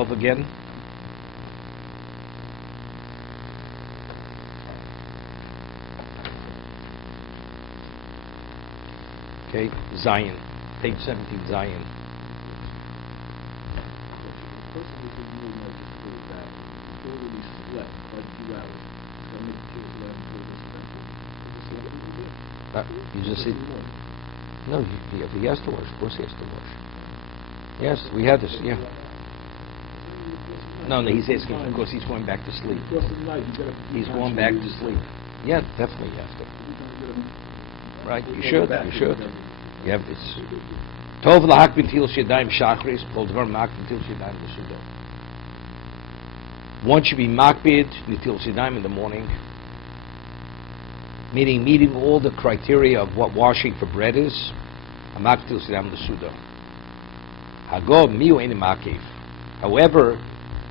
Of again. Okay, Zion, page 17, Zion. You just said, no, he has to wash. Of course he has to wash. Yes, we had this, yeah. No, he's asking because he's going back to sleep. He's going back to sleep. Yeah, definitely you have to. Right, you should. You have this. Tov lahak b'til shedayim shachris, kol dvar mak b'til shedayim l'sudo. One should be makbid b'til shedayim in the morning, meeting all the criteria of what washing for bread is. Mak b'til shedayim l'sudo. Hagob miu ein makiv. However,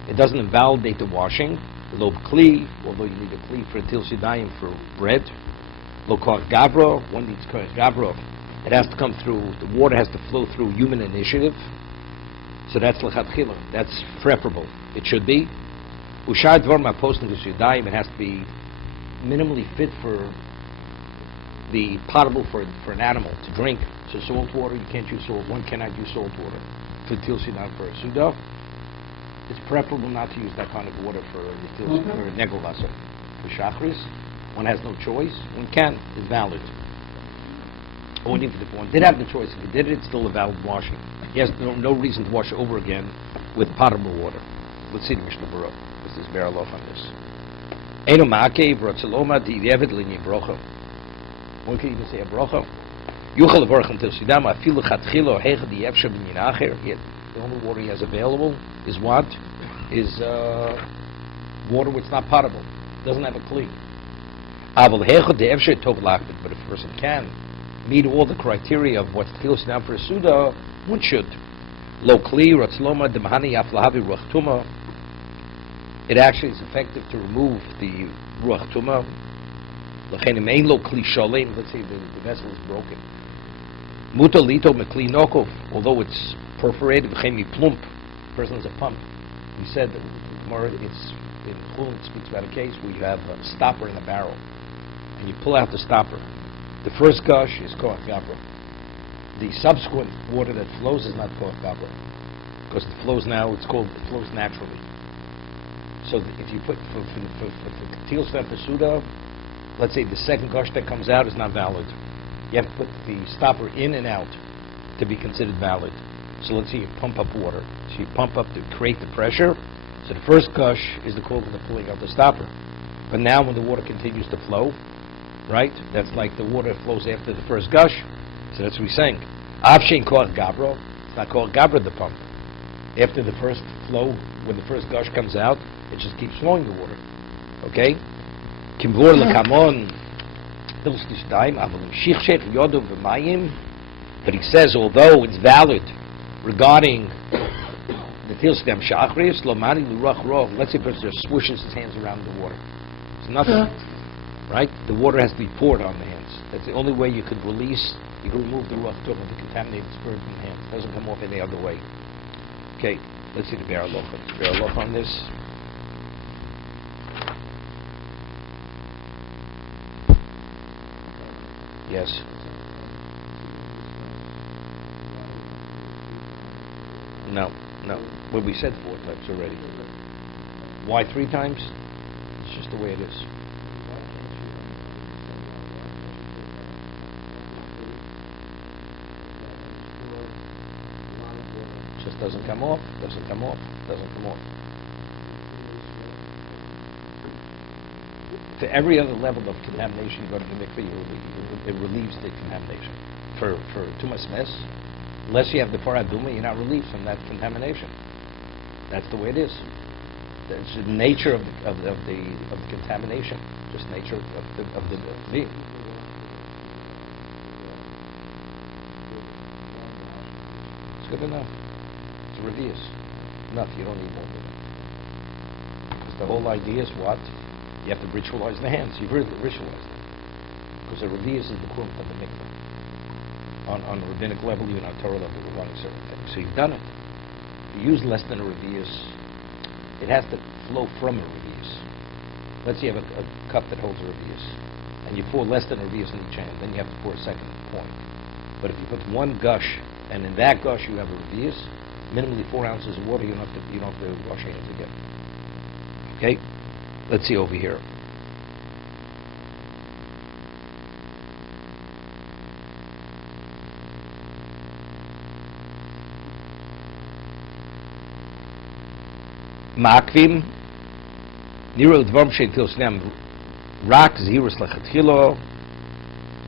it doesn't invalidate the washing. Lo kli, although you need a kli for til shedayim for bread. Lo koach gabro, one needs koach gabro. It has to come through, the water has to flow through human initiative. So that's l'chatchila. That's preferable. It should be. Ushar dvar ma'postin til shedayim, it has to be minimally fit for the potable for an animal to drink. So salt water, you can't use salt. One cannot use salt water for til shedayim for a suda. It's preferable not to use that kind of water for negel wasser. For shachris, one has no choice. One can. It's valid. Or even if one did have the choice, if he did it, it's still a valid washing. He has no reason to wash over again with potable water. Let's see the Mishna Berura. This is very low on this. Eino ma'akev rotzeloma di'yevet linyi brocha. One can even say a brocha. Yuchal levorach until shidam afilu chatchilo hecha di'efsha b'nyin acher. The only water he has available is what? Is water which is not potable. Doesn't have a kli. But if a person can meet all the criteria of what's tchilas now for a suda, one should. Lo kli ratzloma demhani aflahavi ruach tuma. It actually is effective to remove the ruach tuma. L'chenim ein lo kli shalem. Let's say the vessel is broken. Muta lito mekli nokov. Although it's perforated, v'chemi plump. The person has a pump. We said that it's in Chulin speaks about a case where you have a stopper in a barrel, and you pull out the stopper. The first gush is koach gabra. The subsequent water that flows is not koach gabra, because it flows now. It flows naturally. So if you put for til shedayim for suda, let's say the second gush that comes out is not valid. You have to put the stopper in and out to be considered valid. So let's say you pump up water. So you pump up to create the pressure. So the first gush is the call for the pulling of the stopper. But now when the water continues to flow, right, that's like the water flows after the first gush. So that's what we're saying. Avshein koach gabro. It's not koach gabra the pump. After the first flow, when the first gush comes out, it just keeps flowing the water. Okay? Kimvor lekamon tils shedayim avalim shichshet yodov v'mayim. But he says, although it's valid regarding the til shedayim shachris, lomani l'ruach roch. Let's say a person just swishes his hands around the water. It's nothing, right? The water has to be poured on the hands. That's the only way you could release. You can remove the ruach tuma, the contaminated spirit from the hands. It doesn't come off any other way. Okay, let's see the Be'er Halacha. Be'er Halacha on this. Yes. No. Well, we said 4 times already. Why 3 times? It's just the way it is. Just doesn't come off. To every other level of contamination you go to the mikveh, it relieves the contamination. For tumas mes, unless you have the paraduma, you're not relieved from that contamination. That's the way it is. That's the nature of the contamination. Just nature of the being. It's good enough. It's revius. Enough. You don't need more than it. Because the whole idea is what? You have to ritualize the hands. You've really ritualized them. Because the revius is the kump of the mikveh. On a rabbinic level, even on Torah level, we're running certain things. So you've done it. you use less than a revius, it has to flow from a revius. Let's say you have a cup that holds a revius, and you pour less than a revius in each hand, then you have to pour a second point. But if you put one gush, and in that gush you have a revius, minimally 4 ounces of water, you don't have to wash your hands again. Okay? Let's see over here. Ma'akvim Niro Dvorm Sheitil Snem Rak Zirus Lachatchilo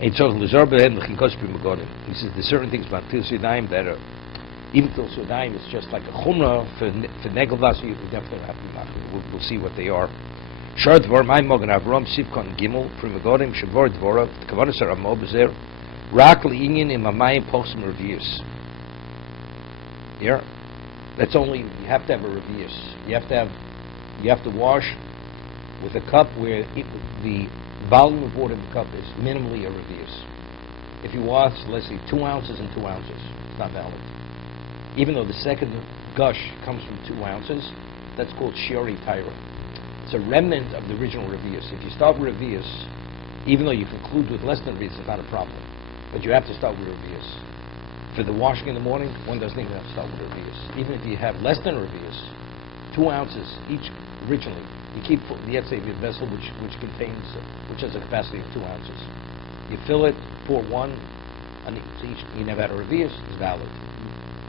Ein Tzorch L'Zor Behen L'Chinkos Primagodim. He says there's certain things about Til Sudayim that are even Til Sudayim is just like a chumrah for Negelvas. You definitely have to be machmir. We'll see what they are. Shar Dvor Mai Mogen Avram Sivkon Gimel Primagodim Shavor Dvorav Kavanas Aramo Bezer Rak L'Inyin Imamayim Posem Revius. Here. That's only, you have to have a revius. You have to wash with a cup where the volume of water in the cup is minimally a revius. If you wash, let's say, 2 ounces and 2 ounces, it's not valid. Even though the second gush comes from 2 ounces, that's called shiori tyra. It's a remnant of the original revius. If you start with revius, even though you conclude with less than revius, it's not a problem. But you have to start with revius. For the washing in the morning, one doesn't even have to start with a revius. Even if you have less than a revius, 2 ounces each originally, you keep the a vessel which has a capacity of 2 ounces. You fill it, pour one, and each, you never had a revius, is valid.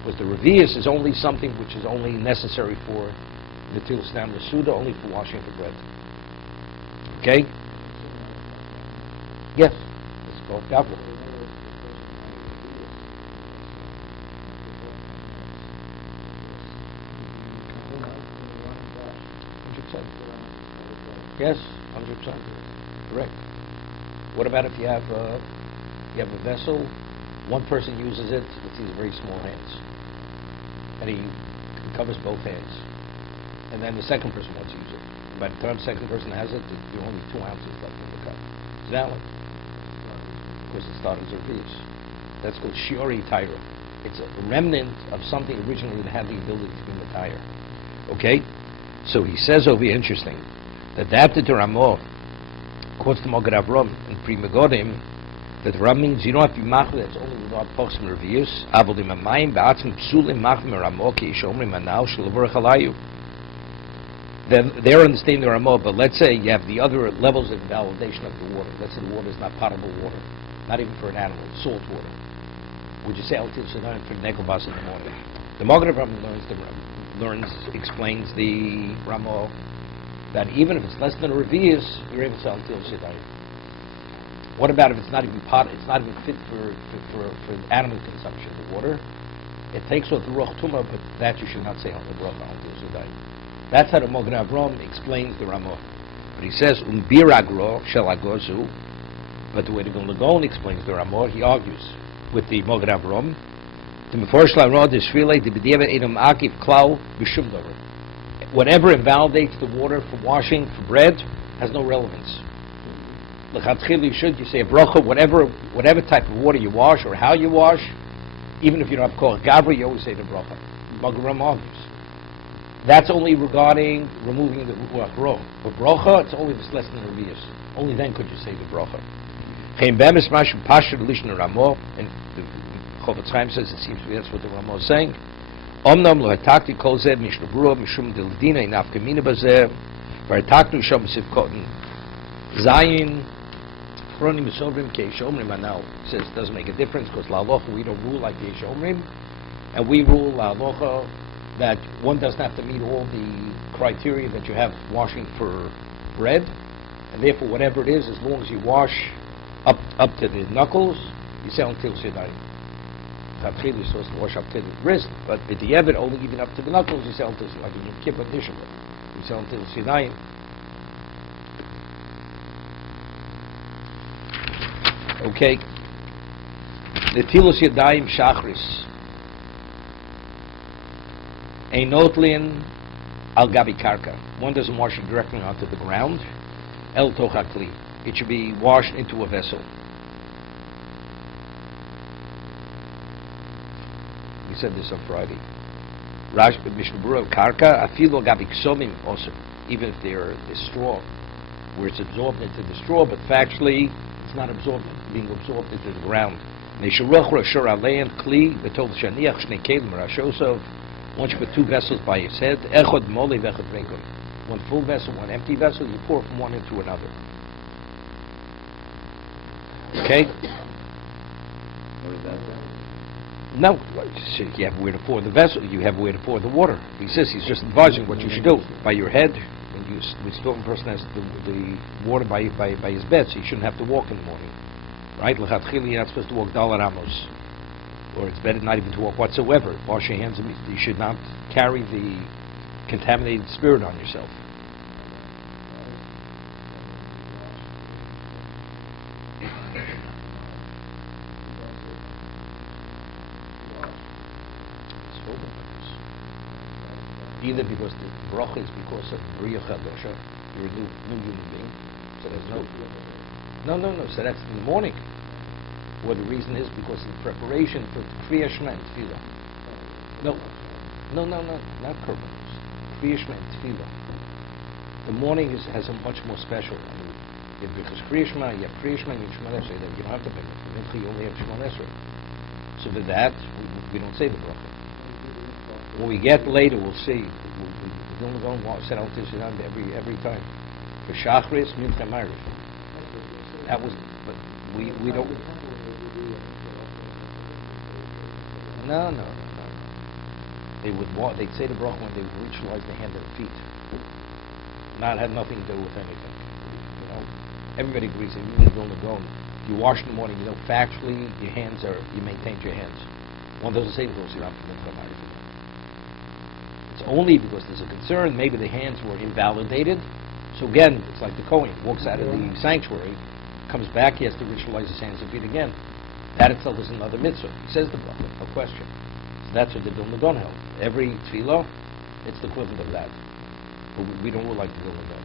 Because the revius is only something which is only necessary for the til stam suda, only for washing of the bread. Okay? Yes. Let's go. Alcohol. Yes, 100%. Correct. What about if you have a vessel, one person uses it, it's these very small hands, and he covers both hands, and then the second person wants to use it. By the time the second person has it, there are only 2 ounces left in the cup. It's valid. Because it started as a revius. That's called shiori tyra. It's a remnant of something originally that had the ability to be matayr. Okay? So he says over here, interesting, that the Ramah quotes the Mogen Avram and Pri Megodim, that Ram means you don't have to be machmir, it's only without poskim revius. Avodim amayim ba'atzim psulim machmir Ramah ki yishomrim anal shelavorach alayu. They're understanding the Ramah, but let's say you have the other levels of validation of the water. Let's say the water is not potable water, not even for an animal, it's salt water. Would you say al til sudayim for nekelbas in the morning? The Mogen Avram explains the Ramah that even if it's less than a revius, you're able to sell until Shidayim. What about if it's not even it's not even fit for animal consumption, the water? It takes off the Ruach Tumah, but that you should not say on the bracha until Shidayim. That's how the Mogen Avram explains the Ramah. But he says, biragro shel agozu, but the way the Vilna Gaon explains the Ramah, he argues with the Mogen Avram, whatever invalidates the water for washing for bread has no relevance. You say a bracha, whatever type of water you wash or how you wash, even if you don't have kol gavra, you always say the bracha. Mogen argues. That's only regarding removing the ruach ro. For bracha, it's only if it's less than a revius. Only then could you say the bracha. And the Chofetz Chaim says it seems to be that's what the Ramah is saying. Omnam lo hatakti kol zeh Mishna Berura mishum deldina in afkamina bazeh v'hataknu shom sivkotin zayin chronim esomrim keishomrim anal. Says it doesn't make a difference because la'alocha we don't rule like the Yeshomrim, and we rule la'alocha that one doesn't have to meet all the criteria that you have washing for bread, and therefore whatever it is, as long as you wash up to the knuckles, you say until Shidayim. You're supposed to wash up to the wrist, but with the Evid, only even up to the knuckles, you say until Shidayim. Like you keep additional, you say until Shidayim. Okay. Netilos Yadayim Shachris. Einotlian al gabi karka. One doesn't wash it directly onto the ground. El tochakli. It should be washed into a vessel. We said this on Friday. Rash Mishna Berura Karka Afilo Gabi Ksomim also, even if they're straw, where it's absorbed into the straw, but factually it's not absorbed, being absorbed into the ground. Once you put two vessels by his head, one full vessel, one empty vessel, you pour from one into another. Okay? What is that? No, you have where to pour the vessel, you have where to pour the water. He says he's just advising what you should do. By your head, when you still a person has the water by his bed, so you shouldn't have to walk in the morning. Right? You're not supposed to walk Dalar Amos. Or it's better not even to walk whatsoever. Wash your hands. You should not carry the contaminated spirit on yourself. Either because the bracha is because of Bria Chadasha, you're a new human being, so there's no. So that's in the morning. Or the reason is because of the preparation for Kriya Shema and Tefillah. No, not Korbanos. Kriya Shema and Tefillah. The morning has a much more special. I mean, because Kriya Shema, you have Kriya Shema and Shema Esrei, then you don't have to bring it. For you only have Shema Esrei. So for that, we don't say the bracha. When we get later, we'll see. We don't go and set out this every time. For Shachris, Mincha Ma'ariv. That was, but we don't. No. They'd say the bracha when they would ritualize the hand and the feet. Not had nothing to do with anything. You know, everybody agrees that even if you don't you wash in the morning. You know, factually, you maintained your hands. One doesn't say those around for Mincha Ma'ariv. It's only because there's a concern, maybe the hands were invalidated. So again, it's like the Kohen walks out of the sanctuary, comes back, he has to ritualize his hands and feet again. That itself is another mitzvah. He says the bracha, no question. So that's what the Vilna Gaon held. Every tefillah, it's the equivalent of that. But we don't rule like the Vilna Gaon.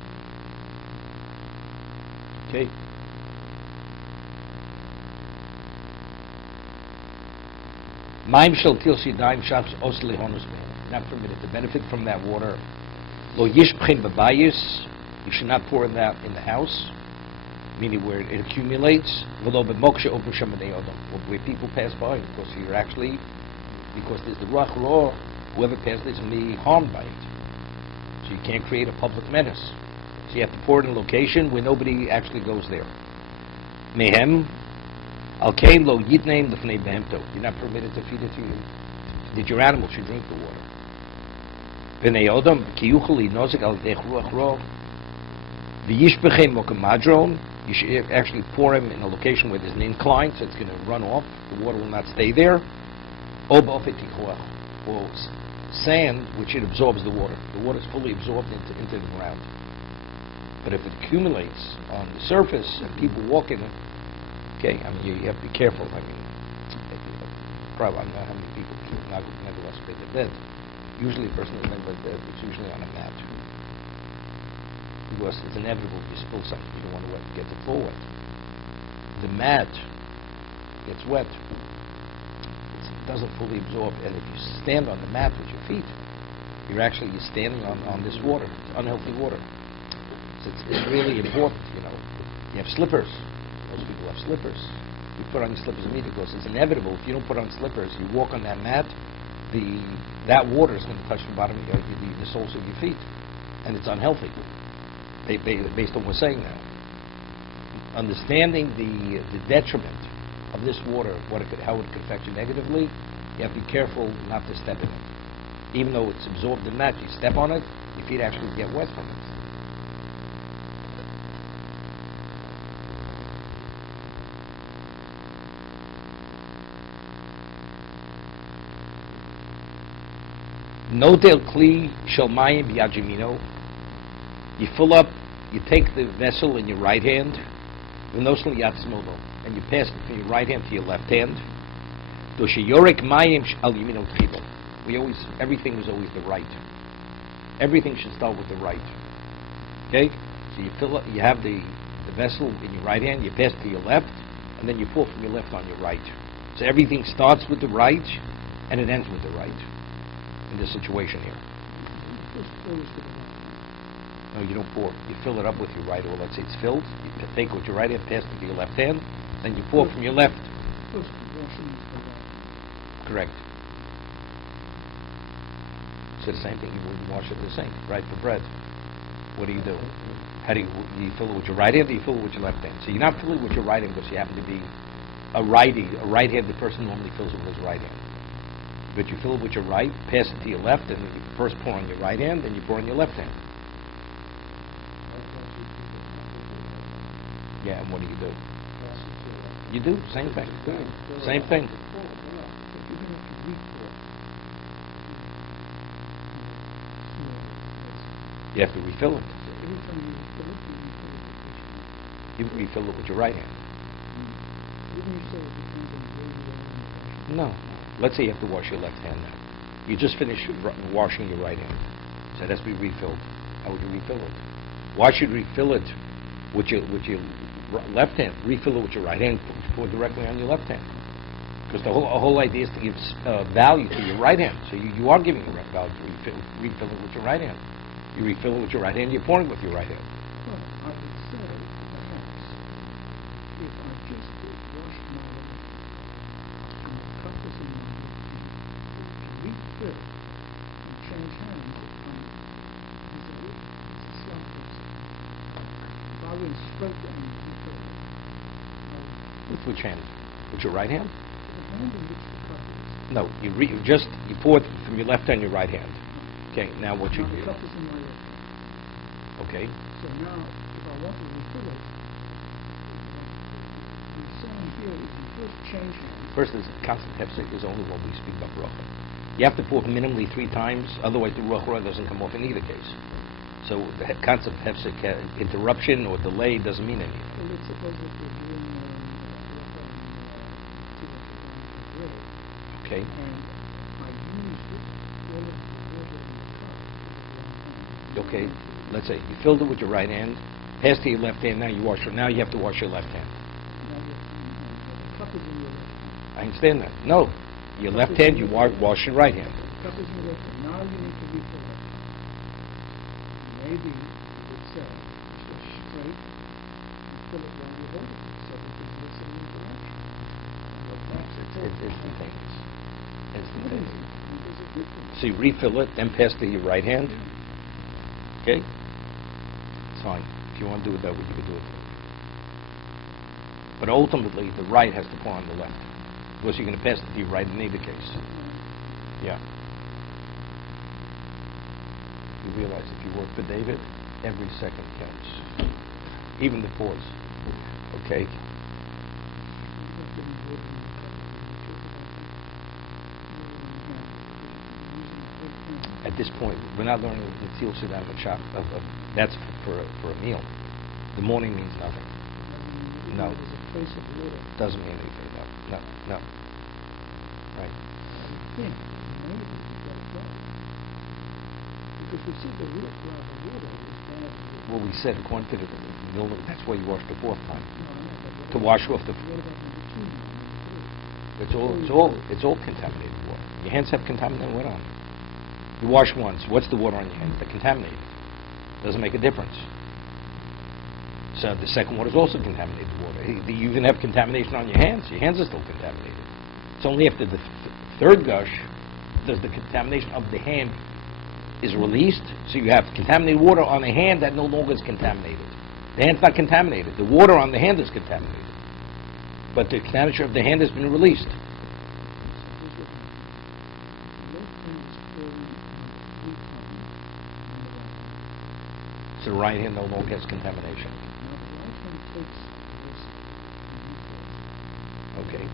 Okay? Maim shel tilsi daim shaps os lehonus mehem. Not permitted to benefit from that water. Lo yishpchin b'bayis, you should not pour in that in the house, meaning where it accumulates. V'lo b'mokshe opu shamanei odom, where people pass by, because there's the ruach law, whoever passes this may be harmed by it. So you can't create a public menace. So you have to pour it in a location where nobody actually goes there. Mehem, al kein lo yitneim lefnei behemto. You're not permitted to feed it to you. That your animal should drink the water. B'nei Odom kiyucheli nozik al dech ruach ro. V'yishbechem mokem madron. You should actually pour him in a location where there's an incline, so it's going to run off. The water will not stay there. O ba'ofet tichuach, or sand, which it absorbs the water. The water is fully absorbed into the ground. But if it accumulates on the surface and people walk in it, okay, I mean you have to be careful. I mean, probably I don't know how many people never lost their bed. Usually a person is never dead, it's usually on a mat. Because it's inevitable if you spill something, you don't want to get the floor wet. The mat gets wet. It doesn't fully absorb, and if you stand on the mat with your feet, you're standing on this water. It's unhealthy water. So it's really important, you know. You have slippers. Most people have slippers. You put on your slippers immediately because it's inevitable. If you don't put on slippers, you walk on that mat, that water is going to touch the bottom of the soles of your feet, and it's unhealthy. Based on what we're saying now, understanding the detriment of this water, how it could affect you negatively, you have to be careful not to step in it. Even though it's absorbed in that, you step on it, your feet actually get wet from it. Notel kli shel mayim b'yad yamino. You fill up, you take the vessel in your right hand, and you pass it from your right hand to your left hand. Everything is always the right. Everything should start with the right. Okay? So you fill up, you have the vessel in your right hand, you pass it to your left, and then you pull from your left on your right. So everything starts with the right, and it ends with the right. in this situation here? Just pours to the left. No, you don't pour. You fill it up with your right, or let's say it's filled. You take with your right hand, pass it to your left hand, then you pour from your left. First washing the right. Correct. So the same thing, you would wash it the same, right, for bread. What do you do? How do you fill it with your right hand, or you fill it with your left hand? So you're not filling it with your right hand because you happen to be a righty. A right-handed person normally fills it with his right hand. But you fill it with your right, pass it to your left, and you first pour on your right hand, then you pour on your left hand. Yeah, and what do? You do, same thing. Same thing. You have to refill it. You refill it with your right hand. No. Let's say you have to wash your left hand now. You just finished washing your right hand. So it has to be refilled. How would you refill it? Why should you refill it with your left hand? Refill it with your right hand, pour directly on your left hand. Because the whole idea is to give value to your right hand. So you are giving value to refill it with your right hand. You refill it with your right hand, you're pouring with your right hand. Well, I would say, perhaps, if I just wash my left hand and the cup is in my left hand, to refill and change hands, it's a slight mistake. If I went straight down and refill it, With which hand? With your right hand? the hand in which the cup is. No, you pour it from your left hand, your right hand. Okay, now what you Now do? the cup is in my left hand. Okay. So now, if I want to refill it, the saying here is you first change hands. First, this concept of hefsek is only when we speak about bracha. You have to pour minimally 3 times, otherwise the ruach doesn't come off in either case. So the concept of hefsek, interruption or delay, doesn't mean anything. Well, let's suppose that we're doing bread, Okay. and I use all of the water in the cup with the right hand. Okay. Let's say you filled it with your right hand, pass to your left hand. Now Now you have to wash your left hand. Now the cup is in your left hand. I understand that. No, your left hand you wash your right hand. The cup is in your left hand. Now you need to refill it. Maybe you would say, just straight and fill it while you hold it, so that there's no same interaction. It's instantaneous. Instantaneous. There's a difference. So you refill it, then pass to your right hand. Okay? It's fine. If you want to do it that way, you can do it. But ultimately, the right has to pour on the left. Because you're going to pass it to your right in either case. Yeah. You realize if you work for David, every second counts. Even the pause. Okay? At this point, we're not learning the Tzil Shadam and Shach. That's for a meal. The morning means nothing. No. Doesn't mean anything. No. Right. Because we see the root of the water is bad. Well, we said according to the building, that's why you wash the fourth time. No, To wash off the. What about number 2? It's all contaminated water. Your hands have contaminated water on them. You wash once. What's the water on your hands? They're contaminated. Doesn't make a difference. So the second water is also contaminated water. You even have contamination on your hands. Your hands are still contaminated. It's only after the third gush does the contamination of the hand is released. So you have contaminated water on the hand that no longer is contaminated. The hand's not contaminated. The water on the hand is contaminated. But the contamination of the hand has been released. So the right hand no longer has contamination. Okay.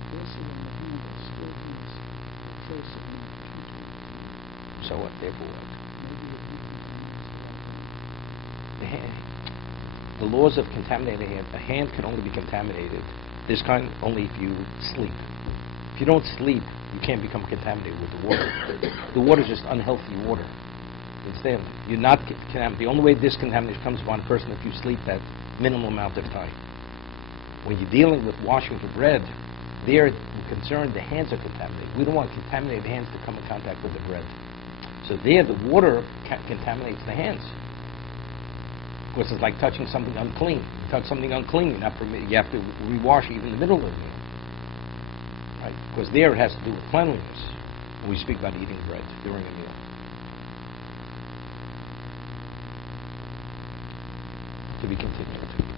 So what? Therefore what? The laws of contaminating a hand can only be contaminated. This kind only if you sleep. If you don't sleep, you can't become contaminated with the water. The water is just unhealthy water. Understand? You're not contaminated. The only way this contamination comes upon a person if you sleep that minimal amount of time. When you're dealing with washing for bread, they're concerned the hands are contaminated. We don't want contaminated hands to come in contact with the bread. So there, the water contaminates the hands. Of course, it's like touching something unclean. You touch something unclean, you have to rewash even the middle of the meal. Right? Because there it has to do with cleanliness when we speak about eating bread during a meal. To be continued.